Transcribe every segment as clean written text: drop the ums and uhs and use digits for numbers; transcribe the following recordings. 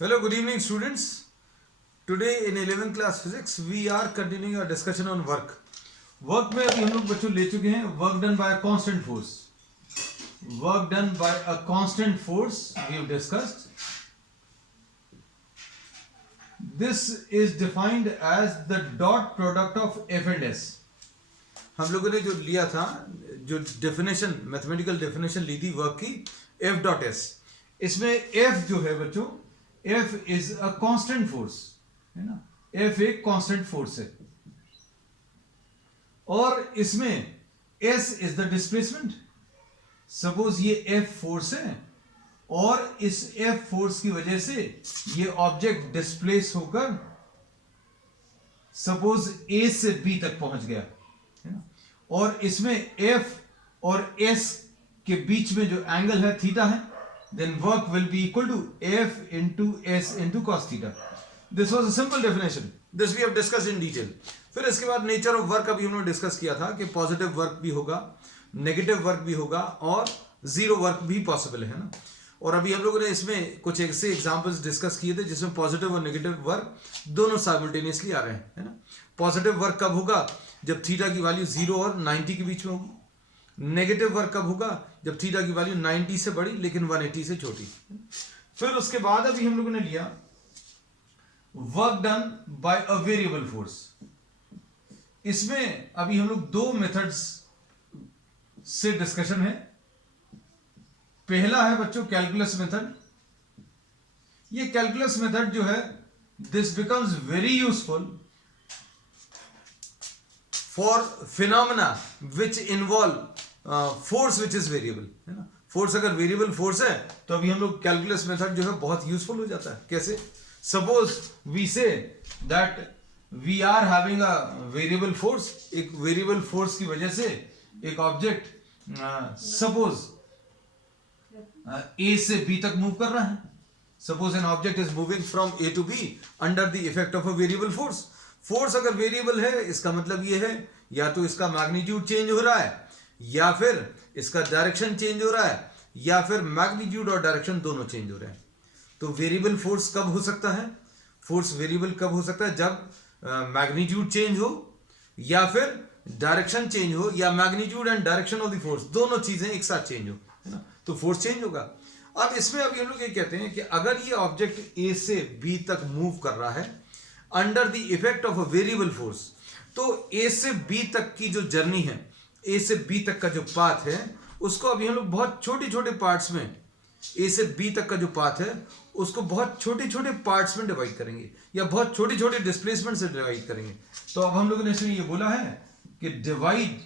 Hello, good evening, students. Today in 11th class physics, we are continuing our discussion on work. Work में अभी हम लोग बच्चों ले चुके हैं work done by a constant force. Work done by a constant force we have discussed. This is defined as the dot product of F and S. हम लोगों ने जो लिया था, जो डेफिनेशन, मैथमेटिकल डेफिनेशन ली थी वर्क की, F डॉट S. इसमें F जो है बच्चों, F is a constant force, है ना. F एक कांस्टेंट फोर्स है और इसमें S is the displacement. Suppose ये F फोर्स है और इस F फोर्स की वजह से ये ऑब्जेक्ट डिस्प्लेस होकर सपोज A से B तक पहुंच गया, है ना. और इसमें F और S के बीच में जो एंगल है थीटा है, then work will be equal to F into S into cos theta. This was a simple definition. This we have discussed in detail. फिर इसके बाद नेचर ऑफ वर्क अभी हमने डिस्कस किया था कि पॉजिटिव वर्क भी होगा, नेगेटिव वर्क भी होगा और जीरो वर्क भी पॉसिबल है ना. और अभी हम लोगों ने इसमें कुछ ऐसे एग्जांपल्स डिस्कस किए थे जिसमें पॉजिटिव और नेगेटिव वर्क दोनों साइमल्टेनियसली आ रहे हैं, है ना. पॉजिटिव वर्क कब होगा? जब थीटा की वैल्यू 0 और 90 के बीच में होगी. नेगेटिव वर्क कब होगा? जब थीटा की वैल्यू 90 से बड़ी लेकिन 180 से छोटी. फिर उसके बाद अभी हम लोगों ने लिया work done by a variable force. इसमें अभी हम लोग दो मेथड्स से डिस्कशन है. पहला है बच्चों कैलकुलस मेथड. ये कैलकुलस मेथड जो है, this becomes very useful for phenomena which involve force which is variable, है ना. फोर्स अगर वेरिएबल फोर्स है तो अभी हम लोग कैलकुलस मेथड जो है बहुत यूजफुल हो जाता है. कैसे? Suppose we say that we are having a variable force. एक वेरिएबल फोर्स की वजह से एक ऑब्जेक्ट सपोज A से B तक मूव कर रहा है. Suppose an object is moving from A to B under the effect of a variable force. Force अगर वेरिएबल है इसका मतलब ये है या तो इसका मैग्नीट्यूड चेंज हो रहा है या फिर इसका डायरेक्शन चेंज हो रहा है या फिर मैग्नीट्यूड और डायरेक्शन दोनों चेंज हो रहे हैं. तो वेरिएबल फोर्स कब हो सकता है? फोर्स वेरिएबल कब हो सकता है? जब मैग्नीट्यूड चेंज हो या फिर डायरेक्शन चेंज हो या magnitude and direction of the force दोनों चीजें एक साथ चेंज हो, है ना. तो फोर्स चेंज होगा. अब इसमें अभी हम लोग ये कहते हैं कि अगर ये ऑब्जेक्ट A से B तक मूव कर रहा है under the effect of a variable force, तो A से B तक की जो जर्नी है, A से B तक का जो पाथ है, उसको अभी हम लोग बहुत छोटे छोटे पार्ट्स में, A से B तक का जो पाथ है उसको बहुत छोटे छोटे पार्ट्स में डिवाइड करेंगे या बहुत छोटे छोटे डिस्प्लेसमेंट से डिवाइड करेंगे. तो अब हम लोगों ने इसमें ये बोला है कि divide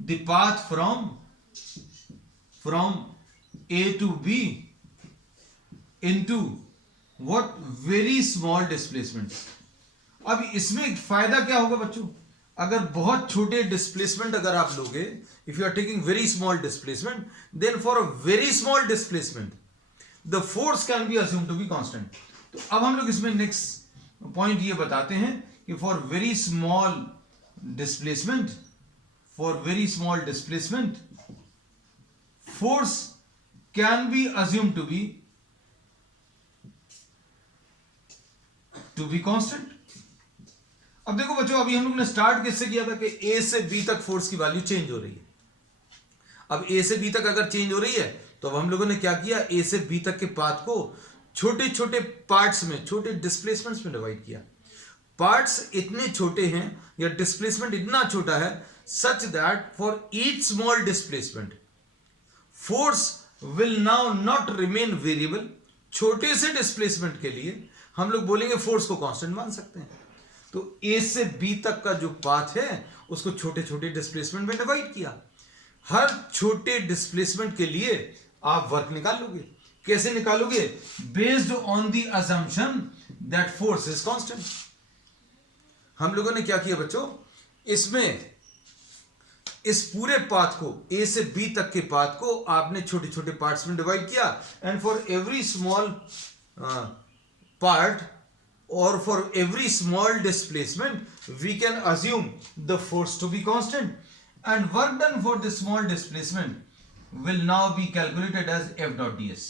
the path from A to B into what? Very small displacement. अब इसमें फायदा क्या होगा बच्चों? अगर बहुत छोटे डिस्प्लेसमेंट अगर आप लोगे, if you are taking very small displacement, then for a very small displacement the force can be assumed to be constant. तो अब हम लोग इसमें नेक्स्ट पॉइंट ये बताते हैं कि for very small displacement, force can be assumed to be constant. अब देखो बच्चों, अभी हम लोग ने स्टार्ट किससे किया था कि A से B तक फोर्स की वैल्यू चेंज हो रही है. अब A से B तक अगर चेंज हो रही है तो अब हम लोगों ने क्या किया? A से B तक के पाथ को छोटे छोटे पार्ट्स में, छोटे डिस्प्लेसमेंट्स में डिवाइड किया. पार्ट्स इतने छोटे हैं या डिस्प्लेसमेंट इतना छोटा है such that for each small displacement force will now not remain variable. छोटे से डिस्प्लेसमेंट के लिए हम लोग बोलेंगे फोर्स को कांस्टेंट मान सकते हैं. तो A से B तक का जो पाथ है उसको छोटे छोटे डिस्प्लेसमेंट में डिवाइड किया. हर छोटे डिस्प्लेसमेंट के लिए आप वर्क निकाल लोगे. कैसे निकालोगे? Based on the assumption that force is constant. हम लोगों ने क्या किया बच्चों? इसमें इस पूरे पाथ को, A से B तक के पाथ को आपने छोटे छोटे पार्ट्स में डिवाइड किया and for every small part or for every small displacement we can assume the force to be constant and work done for this small displacement will now be calculated as F dot ds.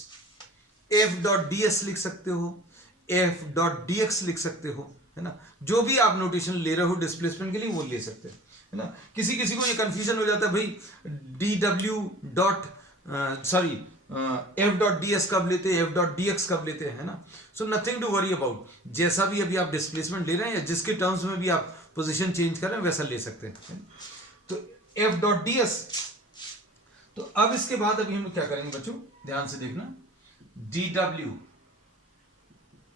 F dot D S लिख सकते हो, F dot D x लिख सकते हो, है ना। जो भी आप नोटेशन ले रहे हो डिस्प्लेसमेंट के लिए वो ले सकते हैं, है ना। किसी किसी को ये कंफ्यूजन हो जाता है भाई D W dot sorry F dot D S कब लेते हैं, एफ डॉट डी एक्स कब लेते हैं, है ना। So nothing to worry about, जैसा भी अभी आप डिस्प्लेसमेंट ले रहे हैं या जिसके टर्म्स में भी आप पोजीशन चेंज कर रहे हैं वैसा ले सकते हैं। तो एफ डॉट डी एस, तो अब इसके बाद अभी हम क्या करेंगे बच्चों, ध्यान से देखना, D W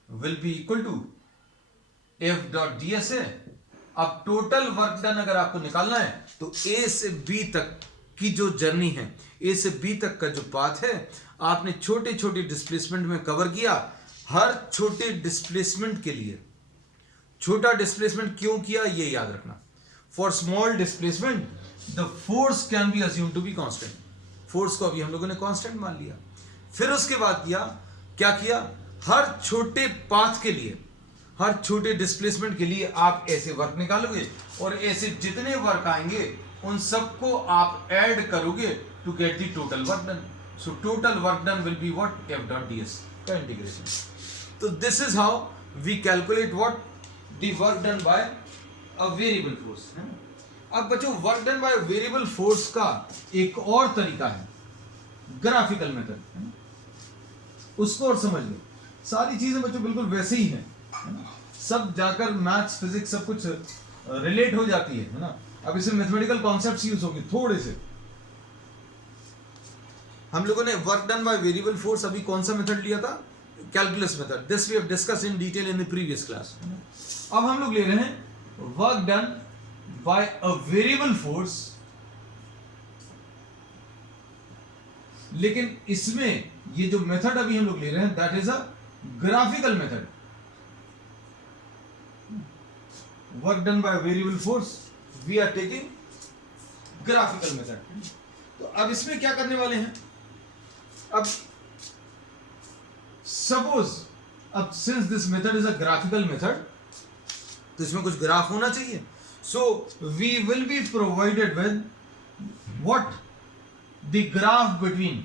will be equal to F dot D S है। अब टोटल वर्क डन अगर आपको निकालना है तो ए से बी तक की जो जर्नी है, ए से बी तक का जो पाथ है, आपने छोटे छोटे डिस्प्लेसमेंट में कवर किया। हर छोटे डिस्प्लेसमेंट के लिए, छोटा डिस्प्लेसमेंट क्यों किया ये याद रखना। For small displacement the force can be assume to be constant, force को अभी हम लोगों ने कांस्टेंट मान लिया। फिर उसके बाद क्या किया, हर छोटे पाथ के लिए, हर छोटे डिस्प्लेसमेंट के लिए आप ऐसे वर्क निकालोगे और ऐसे जितने वर्क आएंगे उन सबको आप ऐड करोगे to get the total work done. So total work done will be what, F dot D S का इंटीग्रेशन। तो this is how we calculate what, the work done by a variable force, है ना। अब बच्चों work done by variable force का एक और तरीका है, ग्राफिकल मेथड, है ना। उसको और समझ लो, सारी चीजें बच्चों बिल्कुल वैसे ही हैं, है ना। सब जाकर मैथ्स फिजिक्स सब कुछ रिलेट हो जाती है ना। अब इसमें मैथमेटिकल कॉन्सेप्ट्स यूज होंगे थोड़े से। हम लोगों ने work done by variable force अभी कौन सा मेथड लिया था, calculus method. This we have discuss in detail in the previous class. अब हम लोग ले रहे हैं work done by a variable force, लेकिन इसमें ये जो मेथड अभी हम लोग ले रहे हैं that is a graphical method. Work done by variable force we are taking graphical method. तो अब इसमें क्या करने वाले हैं, अब सपोज, अब since this method is a graphical method तो इसमें कुछ ग्राफ होना चाहिए। So we will be provided with what, the graph between,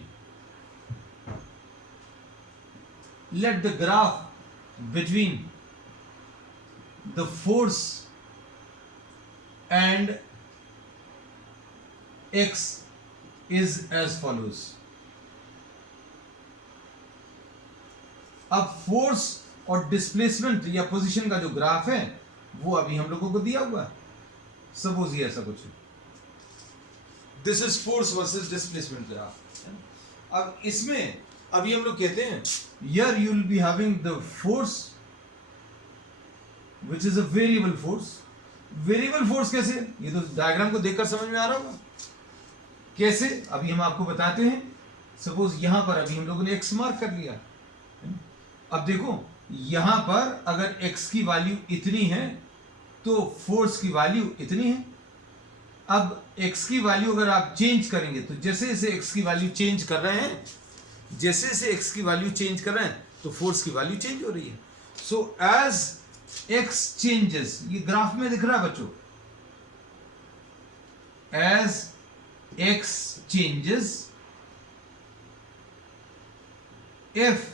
let the graph between the force and x is as follows। अब फोर्स और displacement या position का जो ग्राफ है वो अभी हम लोगों को दिया हुआ है। सपोज ये ऐसा कुछ है, this is force versus displacement graph. अब इसमें अभी हम लोग कहते हैं here you will be having the force which is a variable force। Variable force कैसे, ये तो डायग्राम को देखकर समझ में आ रहा होगा कैसे, अभी हम आपको बताते हैं। सपोज यहां पर अभी हम लोगों ने x मार्क कर लिया। अब देखो यहां पर अगर x की वैल्यू इतनी है तो फोर्स की वैल्यू इतनी है। अब x की वैल्यू अगर आप चेंज करेंगे तो जैसे जैसे x की वैल्यू चेंज कर रहे हैं, जैसे जैसे x की वैल्यू चेंज कर रहे हैं तो फोर्स की वैल्यू चेंज हो रही है। सो एज x चेंजेस, ये ग्राफ में दिख रहा है बच्चों, as x changes f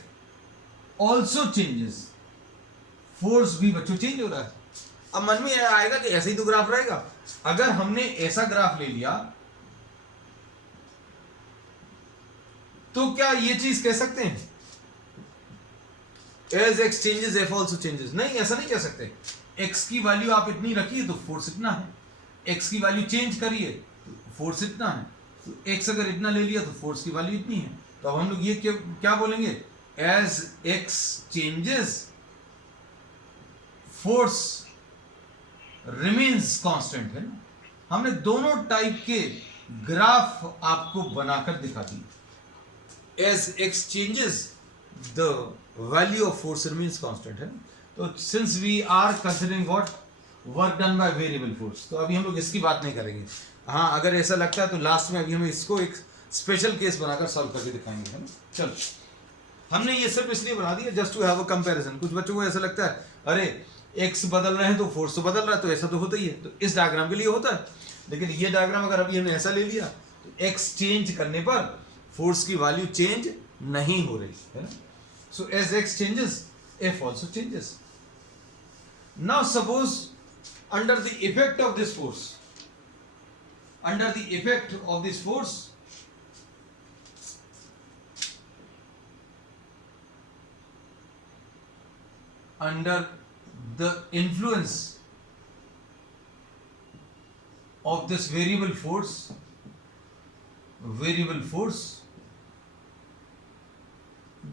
also changes, force भी बच्चों चेंज हो रहा है। अब मन में आएगा कि ऐसे ही तो ग्राफ रहेगा। अगर हमने ऐसा ग्राफ ले लिया तो क्या ये चीज कह सकते हैं as X changes F also changes? नहीं, ऐसा नहीं कह सकते। एक्स की वैल्यू आप इतनी रखिए तो फोर्स इतना है, एक्स की वैल्यू चेंज करिए तो फोर्स इतना है, तो एक्स अगर इतना ले लिया तो फोर्स की वैल्यू इतनी है। तो अब हम लोग ये क्या बोलेंगे, as X changes force remains constant, है ना। हमने दोनों टाइप के ग्राफ आपको बनाकर दिखा दी। As x changes, the value of force remains constant, है। तो since we are considering what, work done by variable force, तो अभी हम लोग इसकी बात नहीं करेंगे। हाँ, अगर ऐसा लगता है तो लास्ट में अभी हम इसको एक स्पेशल केस बनाकर सॉल्व करके दिखाएंगे, है ना। चलो, हमने ये सिर्फ इसलिए बना दिया just to have a comparison. कुछ बच्चों को ऐसा लगता है अरे x बदल रहे हैं तो फोर्स तो बदल रहा है, तो ऐसा तो होता ही है, तो इस डायग्राम के लिए होता है। लेकिन ये डायग्राम अगर अभी हमने ऐसा ले लिया तो x चेंज करने पर फोर्स की वैल्यू चेंज नहीं हो रही, है ना। So as x changes, F also changes. Now suppose under the effect of this force, under the effect of this force, under the influence of this variable force,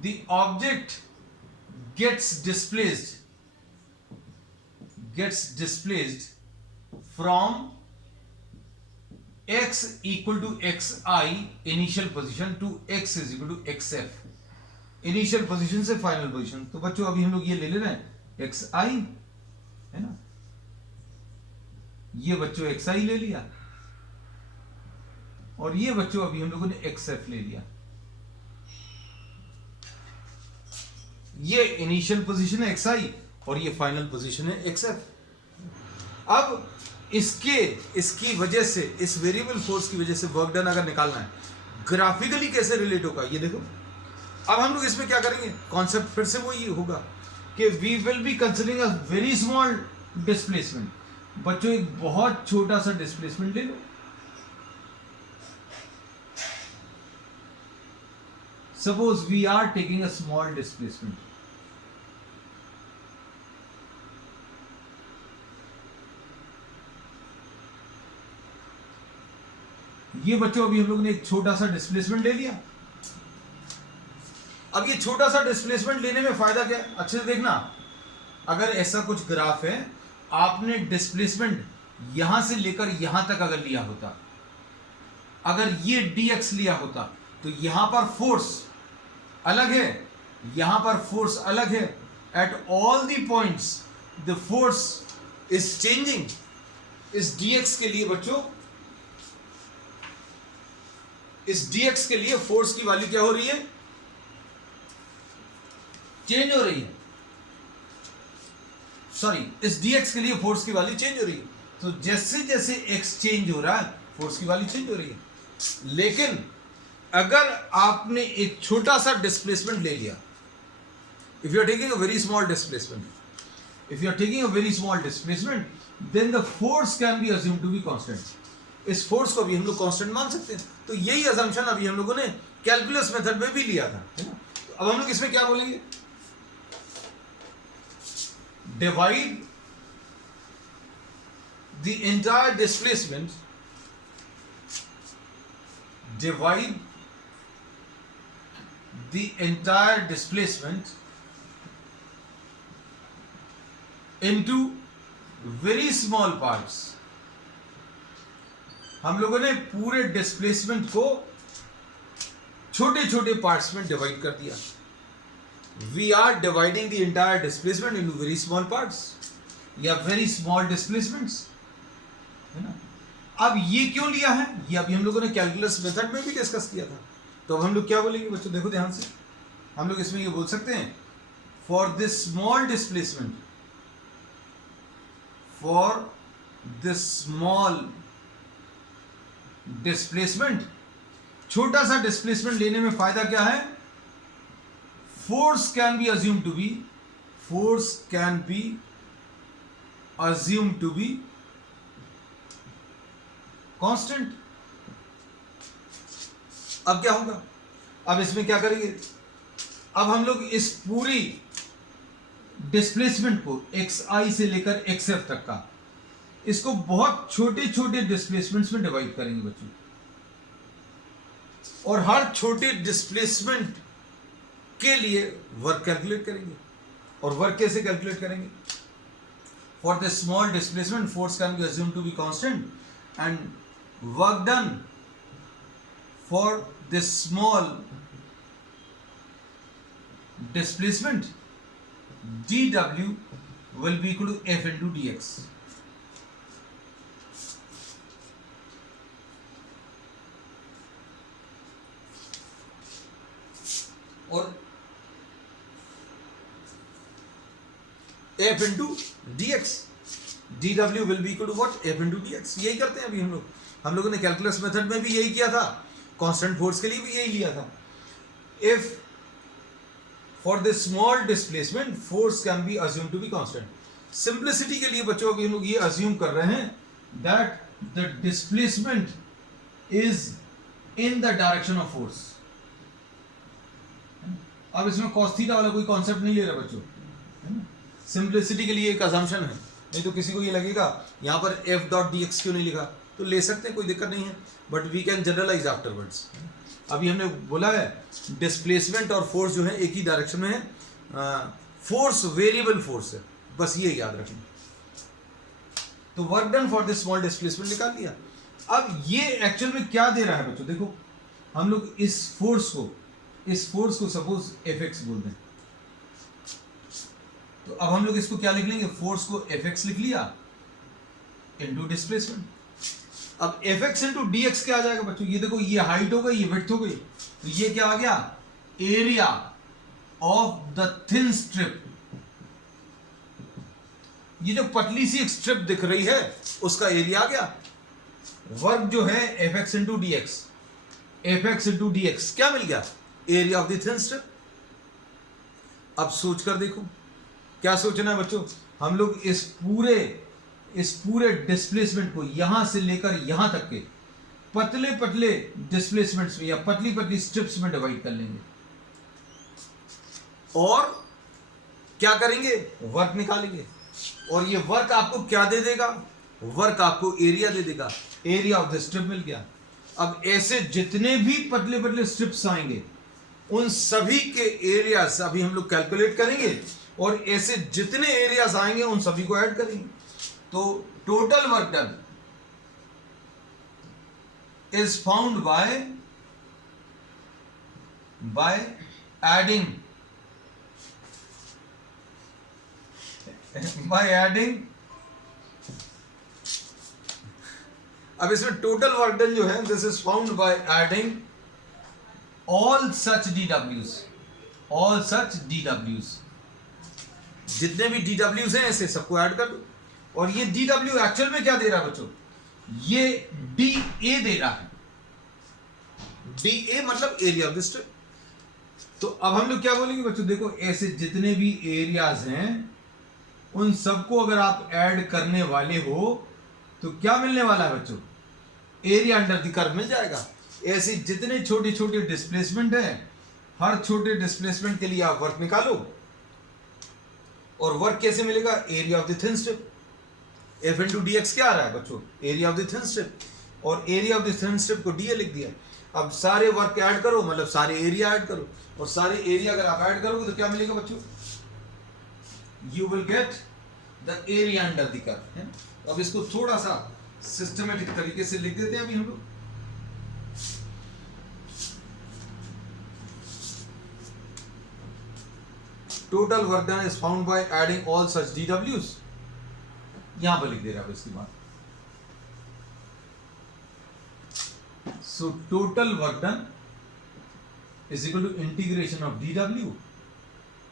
the object gets displaced from x equal to xi initial position to x is equal to xf, initial position से final position. तो बच्चों अभी हम लोग ये ले रहे हैं xi, है ना, ये बच्चों xi ले लिया और ये बच्चों अभी हम लोगों ने xf ले लिया। ये इनिशियल पोजीशन है xi और ये फाइनल पोजीशन है xf। अब इसकी वजह से, इस वेरिएबल फोर्स की वजह से वर्क डन अगर निकालना है, ग्राफिकली कैसे रिलेट होगा ये देखो। अब हम लोग इसमें क्या करेंगे, कॉन्सेप्ट फिर से वही होगा कि we will be considering a very small displacement. बच्चों एक बहुत छोटा सा डिस्प्लेसमेंट ले लो, suppose we are taking a small displacement, ये बच्चों अभी हम लोग ने एक छोटा सा डिस्प्लेसमेंट ले लिया। अब ये छोटा सा डिस्प्लेसमेंट लेने में फायदा क्या है, अच्छे से देखना। अगर ऐसा कुछ ग्राफ है, आपने डिस्प्लेसमेंट यहां से लेकर यहां तक अगर लिया होता, अगर ये dx लिया होता, तो यहां पर फोर्स अलग है, यहां पर फोर्स अलग है। At all the points the force is changing. इस dx के लिए बच्चों, इस dx के लिए फोर्स की वैल्यू क्या हो रही है, चेंज हो रही है। सॉरी, इस dx के लिए फोर्स की वैल्यू चेंज हो रही है। तो जैसे जैसे x चेंज हो रहा है, फोर्स की वैल्यू चेंज हो रही है। लेकिन अगर आपने एक छोटा सा डिस्प्लेसमेंट ले लिया, if you are taking a very small displacement, then the force can be assumed to be constant. इस फोर्स को भी हम लोग कांस्टेंट मान सकते हैं। तो यही अजम्पशन अभी हम लोगों ने कैलकुलस मेथड में भी लिया था, है ना। तो अब हम लोग इसमें क्या बोलेंगे, divide the entire displacement into very small parts। हम लोगों ने पूरे डिस्प्लेसमेंट को छोटे छोटे पार्ट्स में डिवाइड कर दिया। We are dividing the entire displacement into very small parts या very small displacements, है ना। अब ये क्यों लिया है, ये अभी हम लोगों ने कैलकुलस मेथड में भी डिस्कस किया था। तो अब हम लोग क्या बोलेंगे बच्चों, देखो ध्यान से। हम लोग इसमें ये बोल सकते हैं, फॉर दिस स्मॉल डिस्प्लेसमेंट, छोटा सा डिस्प्लेसमेंट लेने में फायदा क्या है, force can be assumed to be constant। अब क्या होगा, अब इसमें क्या करेंगे, अब हम लोग इस पूरी डिस्प्लेसमेंट को xi से लेकर xf तक का, इसको बहुत छोटे छोटे डिस्प्लेसमेंट्स में डिवाइड करेंगे बच्चों, और हर छोटे डिस्प्लेसमेंट के लिए वर्क कैलकुलेट करेंगे। और वर्क कैसे कैलकुलेट करेंगे, for the small displacement force can be assumed to be constant and work done for the small displacement dw will be equal to f into dx। और f into dx, dw will be equal to what, f into dx। यही करते हैं अभी हम लोगों ने calculus method में भी यही किया था, कांस्टेंट फोर्स के लिए भी यही लिया था। If for the small displacement force can be assume to be constant. Simplicity के लिए बच्चों अभी हम लोग ये अज्यूम कर रहे हैं that the displacement is in the direction of force. अब इसमें cos थीटा वाला कोई कॉन्सेप्ट नहीं ले रहा बच्चों, सिंप्लिसिटी के लिए एक अजम्पशन है, नहीं तो किसी को ये लगेगा यहाँ पर f डॉट डी एक्स क्यों नहीं लिखा, तो ले सकते हैं, कोई दिक्कत नहीं है, but we can generalise afterwards. अभी हमने बोला है डिस्प्लेसमेंट और फोर्स जो है एक ही डायरेक्शन में है, फोर्स वेरिएबल फोर्स है, बस ये याद रखें। तो work done for this small displacement निकाल लिया। अब ये एक्चुअल में क्या दे रहा है बच्चों, देखो हम लोग इस फोर्स को सपोज Fx बोल दें, तो अब हम लोग इसको क्या लिख लेंगे, फोर्स को Fx लिख लिया इनटू डिस्प्लेसमेंट। अब Fx इनटू dx क्या आ जाएगा बच्चों, ये देखो ये हाइट हो गई, ये विड्थ हो गई, तो ये क्या आ गया, area of the thin strip. ये जो पतली सी एक स्ट्रिप दिख रही है उसका एरिया आ गया। वर्क जो है Fx into dx, Fx into dx क्या मिल गया, area of the thin strip. अब सोच कर देखो क्या सोचना है बच्चों, हम लोग इस पूरे डिस्प्लेसमेंट को यहां से लेकर यहां तक के पतले पतले डिस्प्लेसमेंट्स में या पतली पतली स्ट्रिप्स में डिवाइड कर लेंगे और क्या करेंगे, वर्क निकालेंगे। और ये वर्क आपको क्या दे देगा, वर्क आपको एरिया दे देगा, एरिया ऑफ द स्ट्रिप मिल गया। अब ऐसे जितने भी पतले पतले स्ट्रिप्स आएंगे उन सभी के एरियाज अभी हम लोग कैलकुलेट करेंगे और ऐसे जितने एरियाज आएंगे उन सभी को ऐड करेंगे। तो total work done is found by adding अब इसमें टोटल वर्क डन जो है this is found by adding all such DWs, जितने भी DWs हैं ऐसे सबको ऐड कर दो। और ये DW एक्चुअल में क्या दे रहा है बच्चों, ये DA दे रहा है, DA मतलब एरिया ऑफ द स्ट्रिप। तो अब हम लोग क्या बोलेंगे बच्चों, देखो ऐसे जितने भी एरियाज हैं उन सबको अगर आप ऐड करने वाले हो तो क्या मिलने वाला है बच्चों, एरिया अंडर द कर्व मिल जाएगा। ऐसे जितने छोटे छोटे डिस्प्लेसमेंट है हर छोटे डिस्प्लेसमेंट के लिए आप वर्क निकालो और वर्क कैसे मिलेगा, area of the thin strip. F into dx क्या आ रहा है बच्चों, area of the thin strip, और area of the thin strip को DA लिख दिया। अब सारे वर्क ऐड करो मतलब सारे एरिया ऐड करो, और सारे एरिया अगर आप ऐड करोगे तो क्या मिलेगा बच्चों, you will get the area under the curve. अब इसको थोड़ा सा सिस्टमेटिक तरीके से लिख देते हैं अभी हम लोग। Total work done is found by adding all such DWs, यहां पर लिख दे रहा है इसकी बात। So total work done is equal to integration of DW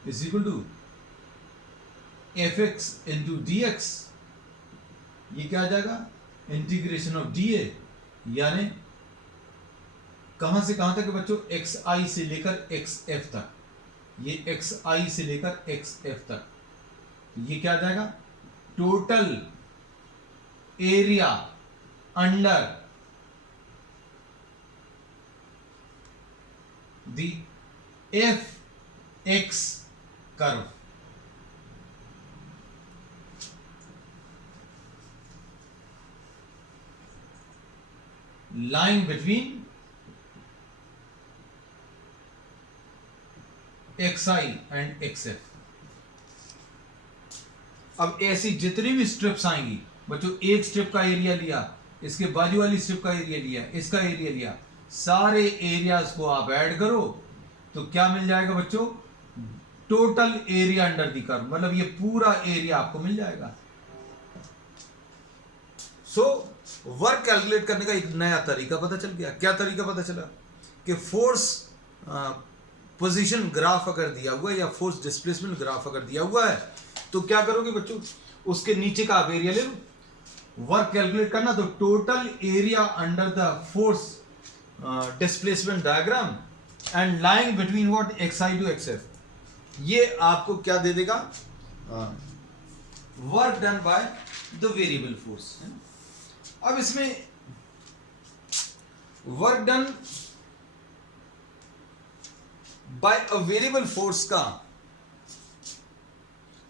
is equal to Fx into dx, ये क्या आ जाएगा, इंटीग्रेशन ऑफ DA, यानी कहां से कहां तक बच्चों, xi से लेकर xf तक, ये xi से लेकर xf तक, ये क्या आ जाएगा, total area under the Fx curve. lying between xi and xf। अब ऐसी जितनी भी स्ट्रिप्स आएंगी बच्चों, एक स्ट्रिप का एरिया लिया, इसके बाजू वाली स्ट्रिप का एरिया लिया, इसका एरिया लिया, सारे एरियाज को आप ऐड करो तो क्या मिल जाएगा बच्चों, total area under the curve, मतलब ये पूरा एरिया आपको मिल जाएगा। वर्क कैलकुलेट करने का एक नया तरीका पता चल गया। क्या तरीका पता चला कि फोर्स पोजीशन ग्राफ अगर दिया हुआ है या फोर्स डिस्प्लेसमेंट ग्राफ अगर दिया हुआ है तो क्या करोगे बच्चों, उसके नीचे का आप एरिया ले लो। वर्क कैलकुलेट करना तो total area under the force displacement diagram and lying between what xi to xf। ये आपको क्या दे देगा, work done by the variable force है ना। अब इसमें work done by a variable force का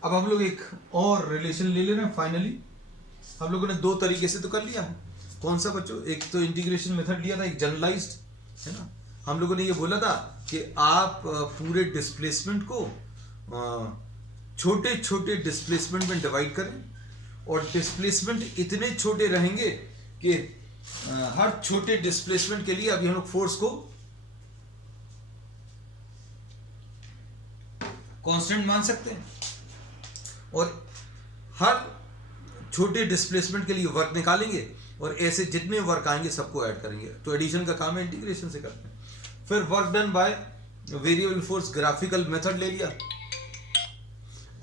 अब हम लोग एक और रिलेशन ले ले रहे हैं। फाइनली हम लोगों ने दो तरीके से तो कर लिया है। कौन सा बच्चों, एक तो इंटीग्रेशन मेथड लिया था, एक जनरलाइज्ड है ना। हम लोगों ने ये बोला था कि आप पूरे डिस्प्लेसमेंट को छोटे छोटे डिस्प्लेसमेंट में डिवाइड करें और डिस्प्लेसमेंट इतने छोटे रहेंगे कि हर छोटे डिस्प्लेसमेंट के लिए अभी हम लोग फोर्स को कांस्टेंट मान सकते हैं और हर छोटे डिस्प्लेसमेंट के लिए वर्क निकालेंगे और ऐसे जितने वर्क आएंगे सबको ऐड करेंगे। तो एडिशन का काम है, इंटीग्रेशन से करते हैं। फिर work done by variable force graphical method ले लिया।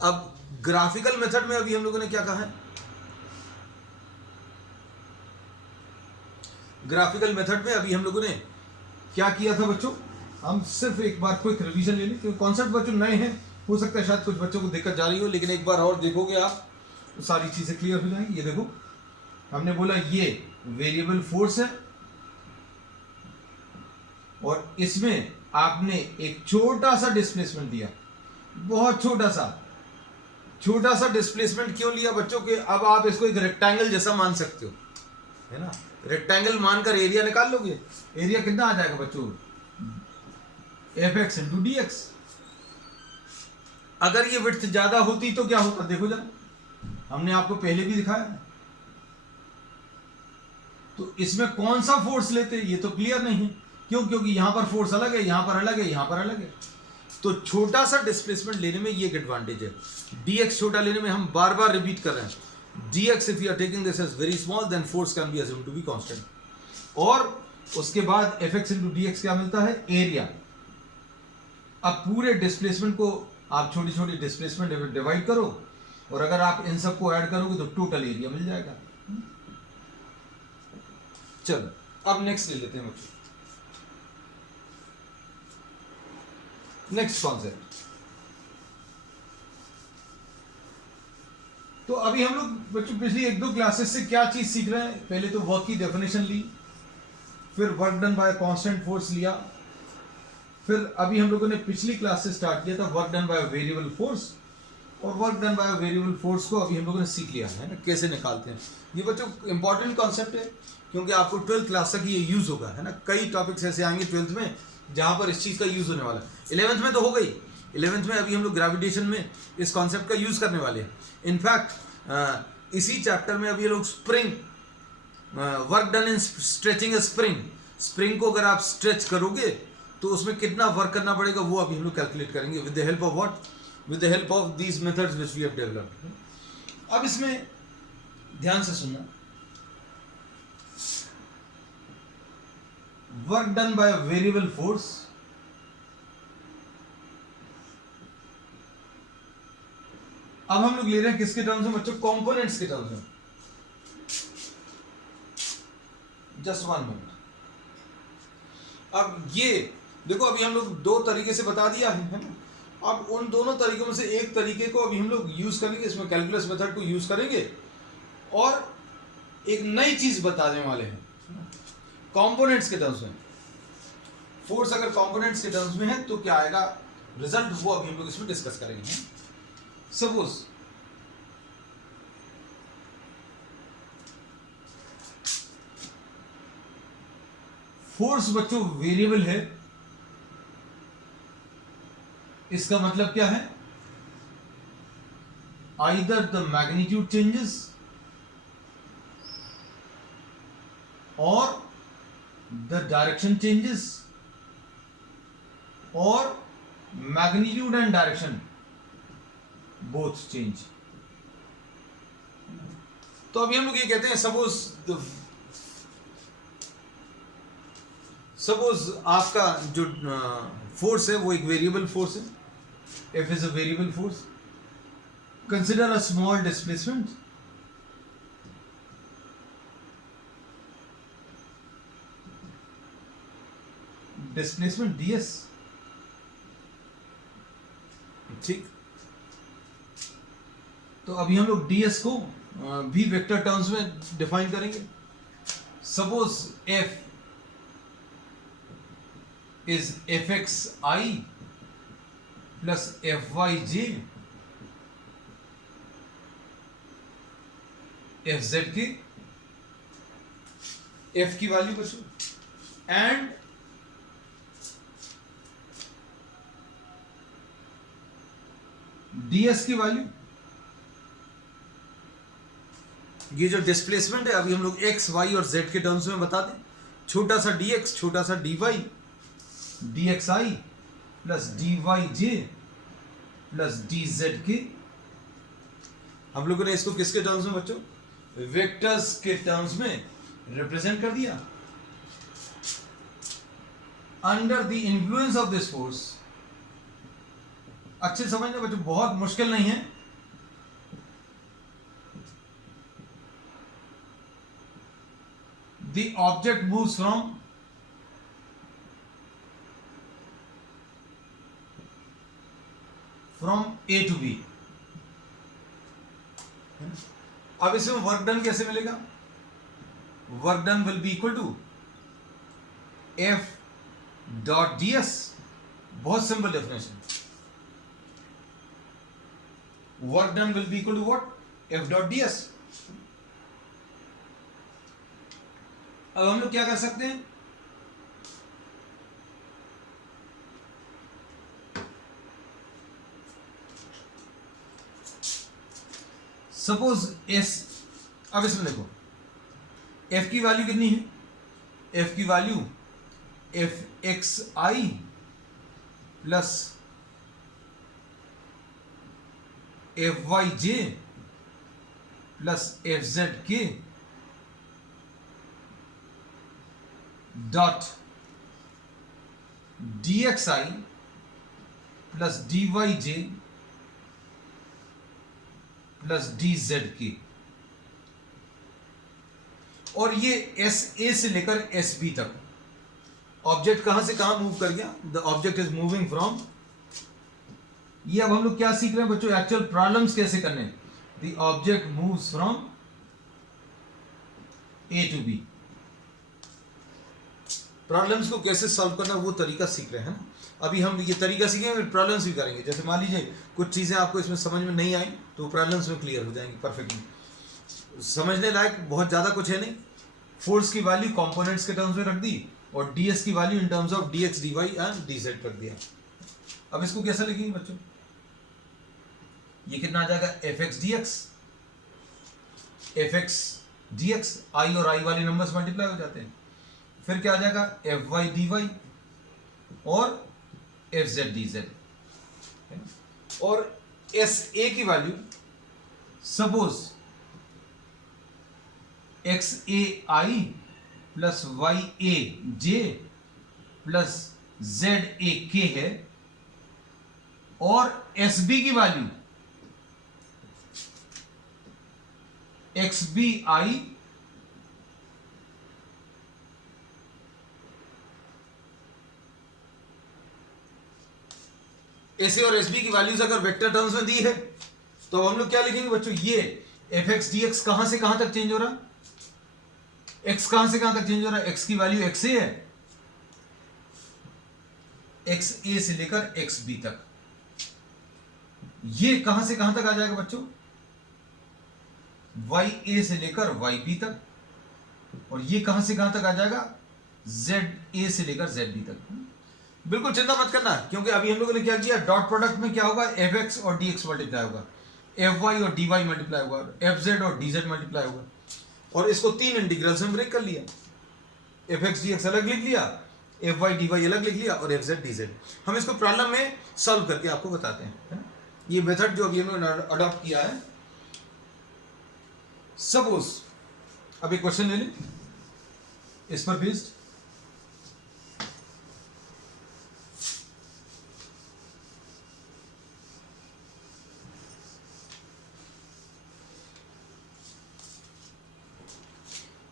अब ग्राफिकल मेथड में अभी हम लोगों ने क्या कहा है, ग्राफिकल मेथड में अभी हम लोगों ने क्या किया था बच्चों, हम सिर्फ एक बार क्विक रिवीजन ले लें क्योंकि कॉन्सेप्ट बच्चों नए हैं, हो सकता है शायद कुछ बच्चों को दिक्कत जा रही हो, लेकिन एक बार और देखोगे आप तो सारी चीजें क्लियर हो जाएंगी। ये देखो, हमने बोला ये वेरिएबल फोर्स है और इसमें आपने एक छोटा सा डिस्प्लेसमेंट दिया, बहुत छोटा सा डिस्प्लेसमेंट क्यों लिया बच्चों के, अब आप इसको एक रेक्टेंगल जैसा मान सकते हो है ना। रेक्टेंगल मानकर एरिया निकाल लोगे, एरिया कितना आ जाएगा बच्चों, F x into D x. अगर ये विड्थ ज्यादा होती तो क्या होता, देखो जरा, हमने आपको पहले भी दिखाया है। तो इसमें कौन सा फोर्स लेते ये तो क्लियर नहीं है, क्यों, क्योंकि यहां पर फोर्स अलग है, यहां पर अलग है, यहां पर अलग है। तो छोटा सा डिस्प्लेसमेंट लेने में ये एक एडवांटेज है। dx छोटा लेने में हम बार बार रिपीट कर रहे हैं, dx if you are taking this as very small then force can be assumed to be constant। और उसके बाद fx into dx क्या मिलता है, एरिया। अब पूरे डिस्प्लेसमेंट को आप छोटी छोटी डिस्प्लेसमेंट डिवाइड करो और अगर आप इन सबको ऐड करोगे तो टोटल एरिया मिल जाएगा। चलो अब नेक्स्ट ले लेते हैं बच्चों, नेक्स्ट कॉन्सेप्ट। तो अभी हम लोग बच्चों पिछली एक दो क्लासेस से क्या चीज सीख रहे हैं, पहले तो वर्क की डेफिनेशन ली, फिर work done bye constant force लिया, फिर अभी हम लोगों ने पिछली क्लास से स्टार्ट किया था work done by variable force, और work done by variable force को अभी हम लोगों ने सीख लिया है ना कैसे निकालते हैं। ये बच्चों इंपॉर्टेंट कॉन्सेप्ट है क्योंकि आपको 12th क्लास तक ये यूज होगा है ना। कई टॉपिक्स ऐसे आएंगे 12th में जहां पर इस चीज का यूज होने वाला है। 11th में तो हो गई, 11th में अभी हम लोग ग्रेविटेशन में इस कॉन्सेप्ट का यूज करने वाले हैं। इनफैक्ट इसी चैप्टर में अभी ये लोग spring, work done in stretching spring को अगर आप स्ट्रेच करोगे तो उसमें कितना वर्क करना पड़ेगा वो अभी हम लोग कैलकुलेट करेंगे with the help of what, with the help of these methods which we have developed. अब इसमें ध्यान से सुनना, work done by variable force अब हम लोग ले रहे हैं किसके टर्म्स में बच्चों, कंपोनेंट्स के टर्म्स में। Just 1 minute. अब ये देखो, अभी हम लोग दो तरीके से बता दिया है ना। अब उन दोनों तरीकों में से एक तरीके को अभी हम लोग यूज करेंगे, इसमें कैलकुलस मेथड को यूज करेंगे और एक नई चीज बताने वाले हैं कंपोनेंट्स के टर्म्स में। फोर्स अगर कंपोनेंट्स के टर्म्स में है तो क्या आएगा रिजल्ट, वो अभी हम लोग इसमें डिस्कस करेंगे। सपोज फोर्स बच्चों वेरिएबल है, इसका मतलब क्या है, आइदर द मैग्नीट्यूड चेंजेस और द डायरेक्शन चेंजेस और magnitude and direction both change. तो अभी हम लोग ये कहते हैं सपोज आपका जो फोर्स है वो एक वेरिएबल फोर्स है, F is a variable force. Consider a small displacement. Displacement ds ठीक। तो अभी हम लोग ds को भी वेक्टर टर्म्स में डिफाइन करेंगे। Suppose f is fxi plus fyj fz की f की वैल्यू बच्चों एंड ds की वैल्यू, ये जो डिस्प्लेसमेंट है अभी हम लोग x y और z के टर्म्स में बता दें। छोटा सा dx, छोटा सा dy, dxi plus dyj plus dz के, हम लोगों ने इसको किसके टर्म्स में बच्चों? वेक्टर्स के टर्म्स में रिप्रेजेंट कर दिया। Under the influence of this force, अच्छे समझना बच्चों, बहुत मुश्किल नहीं है। The object moves from A to B। अब इसमें वर्क डन कैसे मिलेगा? Work done will be equal to F dot ds। बहुत simple definition, work done will be equal to what? F dot ds। अब हम लोग क्या कर सकते हैं? सपोज s, अब इसमें देखो f की वैल्यू कितनी है? f की value fxi plus fyj plus fzk dot dxi plus dyj plus dz की, और ये एस ए से लेकर एस बी तक ऑब्जेक्ट कहां से कहां मूव कर गया? The object is moving from, ये अब हम लोग क्या सीख रहे हैं बच्चों? एक्चुअल प्रॉब्लम्स कैसे करने। The object moves from A to B, problems को कैसे सॉल्व करना वो तरीका सीख रहे हैं ना। अभी हम ये तरीका सीखेंगे फिर प्रॉब्लम्स भी करेंगे। जैसे मान लीजिए कुछ चीज़ें आपको इसमें समझ में नहीं आई तो प्रॉब्लम्स में क्लियर हो जाएंगी परफेक्टली। समझने लायक बहुत ज़्यादा कुछ है नहीं। फोर्स की वैल्यू कंपोनेंट्स के टर्म्स में रख दी और ds की value in terms of dx dy and dz रख दिया। अब इसको कैसा लिखेंगे बच्चों? ये कितना आ जाएगा? fx dx i और i वाले नंबर्स मल्टीप्लाई हो जाते हैं। फिर क्या आ जाएगा? fy dy और fz dz। और sa की value suppose xai plus yaj plus zak है, और sb की वैल्यू xbi ऐसे, और एसबी की वैल्यूज अगर वेक्टर टर्म्स में दी है तो हम लोग क्या लिखेंगे बच्चों? ये fx dx कहां से कहां तक चेंज हो रहा है? x कहां से कहां तक चेंज हो रहा है? x की वैल्यू xa है, xa से लेकर xb तक। ये कहां से कहां तक आ जाएगा बच्चों? ya से लेकर yb तक। और ये कहां से कहां तक आ जाएगा? za से लेकर zb तक। बिल्कुल चिंता मत करना, क्योंकि अभी हम लोगों ने क्या किया? डॉट प्रोडक्ट में क्या होगा? fx और dx मल्टीप्लाई होगा, fy और dy मल्टीप्लाई होगा, fz और dz मल्टीप्लाई होगा। और इसको तीन इंटीग्रल्स में ब्रेक कर लिया। fx dx अलग लिख लिया, fy dy अलग लिख लिया, और fz dz। हम इसको प्रॉब्लम में सॉल्व करके आपको बताते हैं, है ना? ये मेथड जो अभी हमने अडॉप्ट किया है। सपोज अब एक क्वेश्चन ले लें इस पर बेस्ड।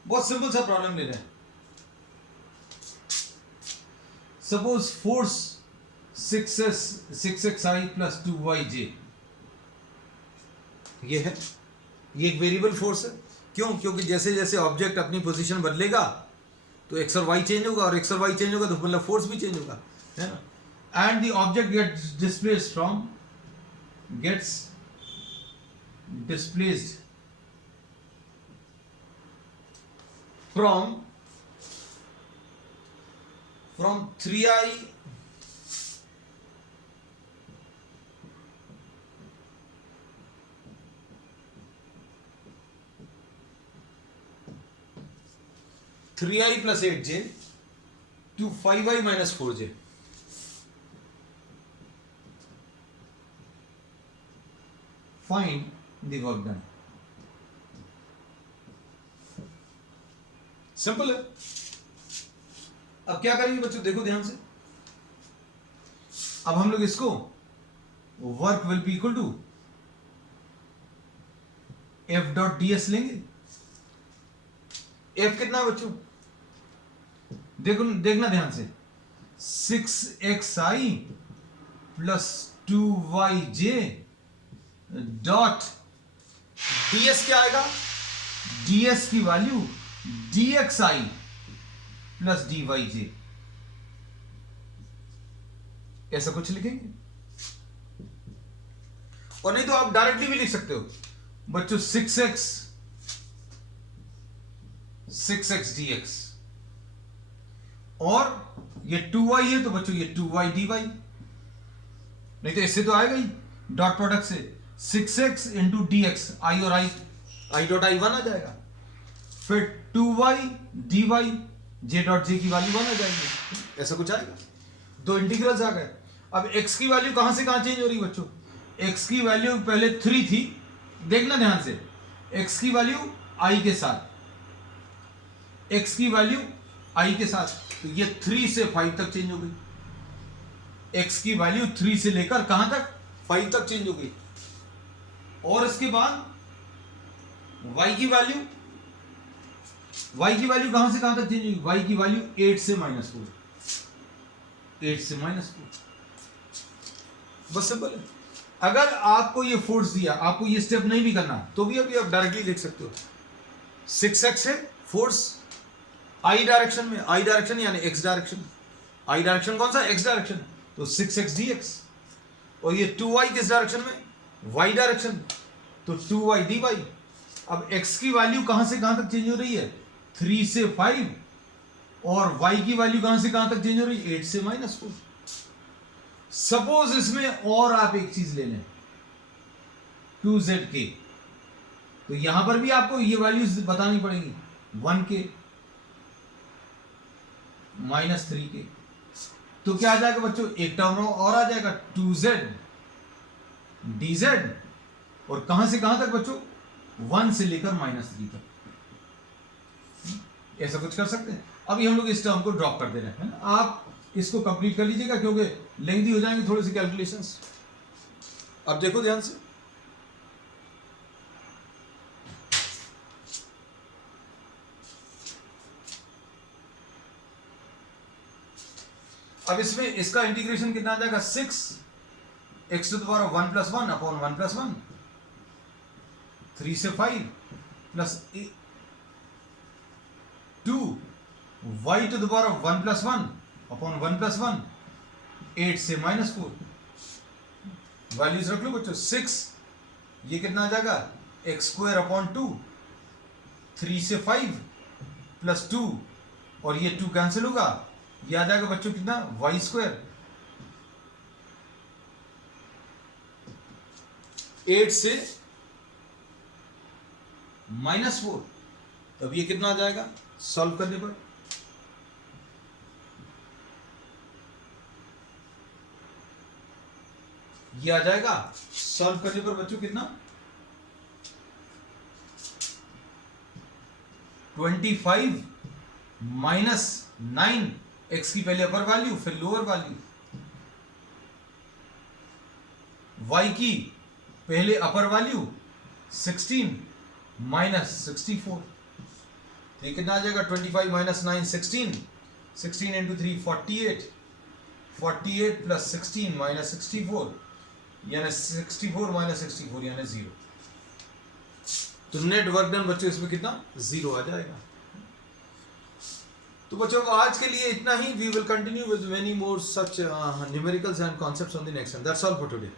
बहुत सिंपल सा प्रॉब्लम ले रहे हैं। Suppose force 6xi plus 2yj, ये है, ये एक वेरिएबल फोर्स है। क्यों? क्योंकि जैसे जैसे ऑब्जेक्ट अपनी पोजीशन बदलेगा तो एक्स और वाई चेंज होगा, और एक्स और वाई चेंज होगा तो मतलब फोर्स भी चेंज होगा, है ना। And the object gets displaced from 3i plus 8j to 5i minus 4j. Find the work done. Simple है। अब क्या करेंगे बच्चों, देखो ध्यान से। अब हम लोग इसको work will be equal to F dot D S लेंगे। एफ कितना बच्चों, देखना ध्यान से, 6xi plus 2yj dot ds क्या आएगा, ds की वैल्यू dxi प्लस dyj, ऐसा कुछ लिखेंगे। और नहीं तो आप डायरेक्टली भी लिख सकते हो बच्चों, 6x dx, और ये 2y है तो बच्चों ये 2y dy, नहीं तो इससे तो आएगा ही डॉट प्रोडक्ट से, 6x इंटू डी एक्स, आई और आई डॉट आई 1 आ जाएगा, फिर 2y dy j dot j की वैल्यू 1 आ जाएगी, ऐसा कुछ आएगा। दो इंटीग्रल्स आ गए। अब x की वैल्यू कहां से कहां चेंज हो रही है बच्चों, x की वैल्यू पहले 3 थी, देखना ध्यान से, x की वैल्यू i के साथ, x की वैल्यू i के साथ, तो ये 3 से 5 तक चेंज हो गई। x की वैल्यू 3 से लेकर कहां तक, 5 तक चेंज हो गई। और इसके बाद y की वैल्यू कहां से कहां तक चेंज होगी, y की वैल्यू 8 से -4, 8 से -4, बस सिंपल है। अगर आपको ये फोर्स दिया, आपको ये स्टेप नहीं भी करना तो भी अभी आप डायरेक्टली लिख सकते हो, 6x है फोर्स आई डायरेक्शन में, आई डायरेक्शन यानी x डायरेक्शन, आई डायरेक्शन कौन सा, x डायरेक्शन, तो 6x dx, और ये 2y किस डायरेक्शन में, y डायरेक्शन, तो 2y dy। अब x की वैल्यू कहां से कहां तक चेंज हो रही है, 3 से 5, और y की वैल्यू कहां से कहां तक चेंज हो रही है, 8 से -4। सपोज इसमें और आप एक चीज ले लें, 2zk, तो यहां पर भी आपको ये वैल्यूज बतानी पड़ेगी, 1k -3k, तो क्या आ जाएगा बच्चों, एक टर्म और आ जाएगा, 2z dz, और कहां से कहां तक बच्चों, 1 से लेकर -3 तक, ऐसा कुछ कर सकते हैं। अभी हम लोग इस टर्म को ड्रॉप कर दे रहे हैं, आप इसको कंप्लीट कर लीजिएगा क्योंकि लेंथी हो जाएंगे थोड़ी सी कैलकुलेशंस। अब देखो ध्यान से, अब इसमें इसका इंटीग्रेशन कितना आ जाएगा, 6x to the power of 1 plus 1 upon 1 plus 1, 3 से 5 plus 2y to the power of 1 plus 1 upon 1 plus 1, 8 से -4, वैल्यूज रख लो बच्चों, 6 ये कितना आ जाएगा, x² अपॉन 2, 3 से 5 प्लस 2, और ये 2 कैंसिल होगा, ये आ जाएगा बच्चों कितना, y², 8 से -4, तब ये कितना आ जाएगा सॉल्व करने पर, ये आ जाएगा सॉल्व करने पर बच्चों कितना, 25 -9, x की पहले अपर वैल्यू फिर लोअर वैल्यू, y की पहले अपर वैल्यू 16 -64, ये कितना आ जाएगा, 25 -9 16, 16 into 3 48, 48 प्लस 16 माइनस 64 यानी 64 माइनस 64 यानी 0। तो नेट वर्क डन बच्चों इसमें कितना 0 आ जाएगा। तो बच्चों को आज के लिए इतना ही। We will continue with many more such numericals and concepts on the next one. That's all for today.